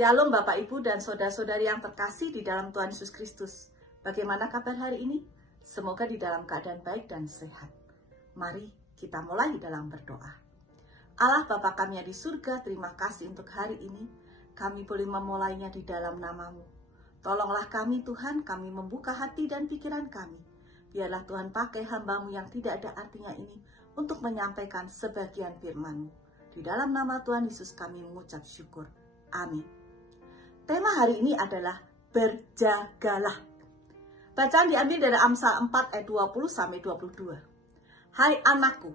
Shalom Bapak Ibu dan Saudara-saudari yang terkasih di dalam Tuhan Yesus Kristus. Bagaimana kabar hari ini? Semoga di dalam keadaan baik dan sehat. Mari kita mulai dalam berdoa. Allah Bapa kami yang di surga, terima kasih untuk hari ini. Kami boleh memulainya di dalam nama-Mu. Tolonglah kami Tuhan, kami membuka hati dan pikiran kami. Biarlah Tuhan pakai hamba-Mu yang tidak ada artinya ini untuk menyampaikan sebagian firman-Mu. Di dalam nama Tuhan Yesus kami mengucap syukur. Amin. Tema hari ini adalah berjagalah. Bacaan diambil dari Amsal 4 ayat 20-22. Hai anakku,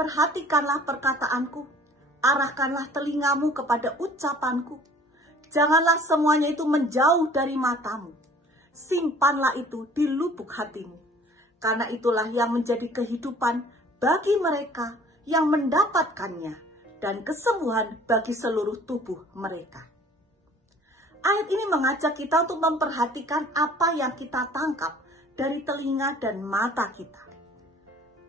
perhatikanlah perkataanku, arahkanlah telingamu kepada ucapanku. Janganlah semuanya itu menjauh dari matamu. Simpanlah itu di lubuk hatimu. Karena itulah yang menjadi kehidupan bagi mereka yang mendapatkannya dan kesembuhan bagi seluruh tubuh mereka. Ayat ini mengajak kita untuk memperhatikan apa yang kita tangkap dari telinga dan mata kita.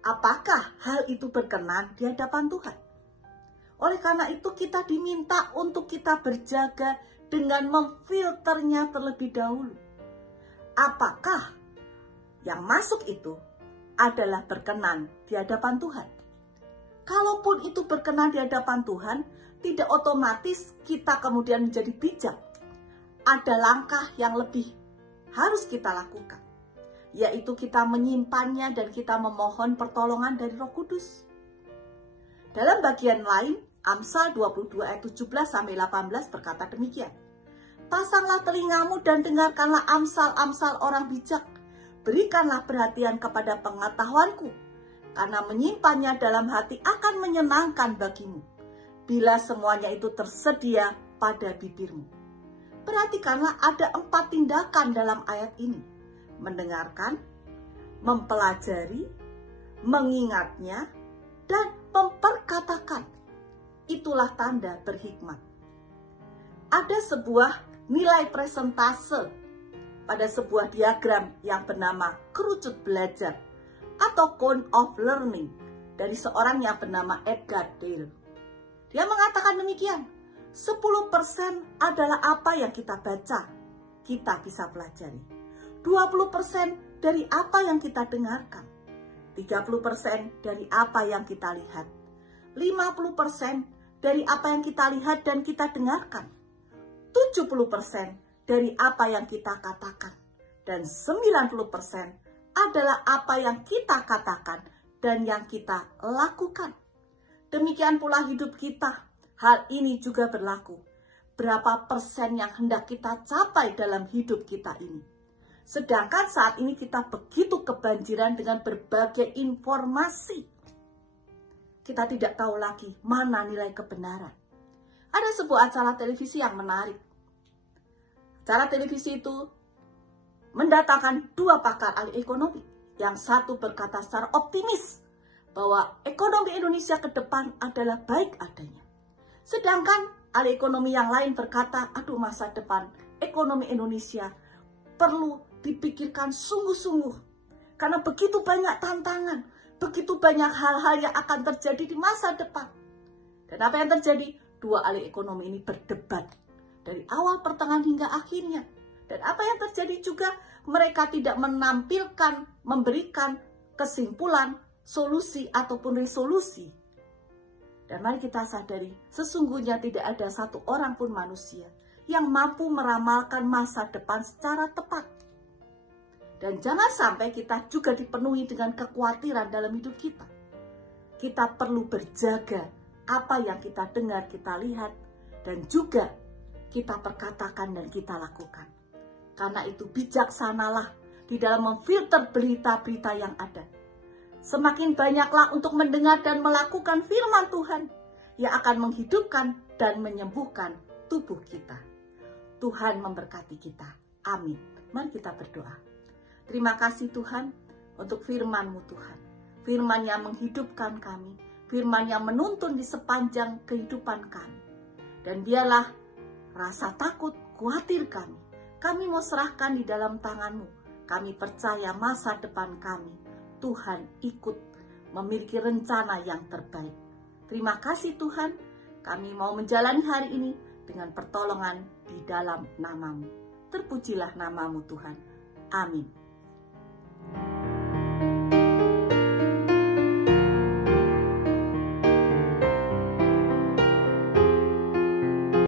Apakah hal itu berkenan di hadapan Tuhan? Oleh karena itu kita diminta untuk kita berjaga dengan memfilternya terlebih dahulu. Apakah yang masuk itu adalah berkenan di hadapan Tuhan? Kalaupun itu berkenan di hadapan Tuhan, tidak otomatis kita kemudian menjadi bijak. Ada langkah yang lebih harus kita lakukan, yaitu kita menyimpannya dan kita memohon pertolongan dari Roh Kudus. Dalam bagian lain, Amsal 22 ayat 17-18 berkata demikian. Pasanglah telingamu dan dengarkanlah amsal-amsal orang bijak. Berikanlah perhatian kepada pengetahuanku, karena menyimpannya dalam hati akan menyenangkan bagimu, bila semuanya itu tersedia pada bibirmu. Perhatikanlah ada 4 tindakan dalam ayat ini. Mendengarkan, mempelajari, mengingatnya, dan memperkatakan. Itulah tanda berhikmat. Ada sebuah nilai presentase pada sebuah diagram yang bernama kerucut belajar atau cone of learning dari seorang yang bernama Edgar Dale. Dia mengatakan demikian. 10% adalah apa yang kita baca, kita bisa pelajari. 20% dari apa yang kita dengarkan. 30% dari apa yang kita lihat. 50% dari apa yang kita lihat dan kita dengarkan. 70% dari apa yang kita katakan. Dan 90% adalah apa yang kita katakan dan yang kita lakukan. Demikian pula hidup kita. Hal ini juga berlaku. Berapa persen yang hendak kita capai dalam hidup kita ini. Sedangkan saat ini kita begitu kebanjiran dengan berbagai informasi. Kita tidak tahu lagi mana nilai kebenaran. Ada sebuah acara televisi yang menarik. Acara televisi itu mendatangkan 2 pakar ahli ekonomi. Yang satu berkata secara optimis bahwa ekonomi Indonesia ke depan adalah baik adanya. Sedangkan ahli ekonomi yang lain berkata, aduh masa depan ekonomi Indonesia perlu dipikirkan sungguh-sungguh. Karena begitu banyak tantangan, begitu banyak hal-hal yang akan terjadi di masa depan. Dan apa yang terjadi? 2 ahli ekonomi ini berdebat dari awal, pertengahan hingga akhirnya. Dan apa yang terjadi juga, mereka tidak menampilkan, memberikan kesimpulan, solusi ataupun resolusi. Dan mari kita sadari, sesungguhnya tidak ada satu orang pun manusia yang mampu meramalkan masa depan secara tepat. Dan jangan sampai kita juga dipenuhi dengan kekhawatiran dalam hidup kita. Kita perlu berjaga apa yang kita dengar, kita lihat, dan juga kita perkatakan dan kita lakukan. Karena itu bijaksanalah di dalam memfilter berita-berita yang ada. Semakin banyaklah untuk mendengar dan melakukan firman Tuhan yang akan menghidupkan dan menyembuhkan tubuh kita. Tuhan memberkati kita. Amin. Mari kita berdoa. Terima kasih Tuhan untuk firman-Mu Tuhan. Firman yang menghidupkan kami. Firman yang menuntun di sepanjang kehidupan kami. Dan biarlah rasa takut, khawatir kami mau serahkan di dalam tangan-Mu. Kami percaya masa depan kami Tuhan ikut memiliki rencana yang terbaik. Terima kasih Tuhan, kami mau menjalani hari ini dengan pertolongan di dalam nama-Mu. Terpujilah nama-Mu Tuhan. Amin.